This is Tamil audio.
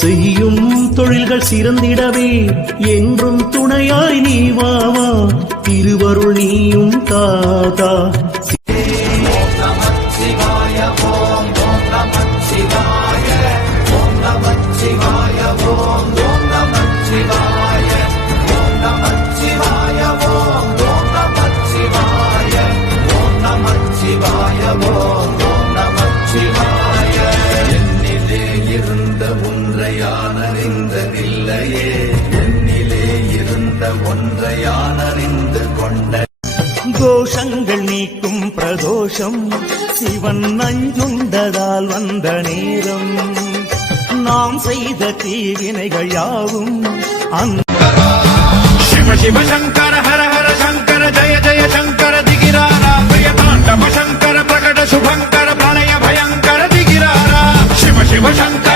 செய்யும் தொழில்கள் சிறந்திடவே என்றும் துணையாய் நீ வாவா திருவருள் நீயும் தாதா என்னிலே இருந்த ஒன்றையான அறிந்ததில்லையே என்னிலே இருந்த ஒன்றையான அறிந்து கொண்ட தோஷங்கள் நீக்கும் பிரதோஷம். சிவன் நஞ்சுண்டதால் வந்த நேரம். நாம் செய்த தீவினைகள் யாவும் அந்த சிவ சிவசங்கர் శివశంకర్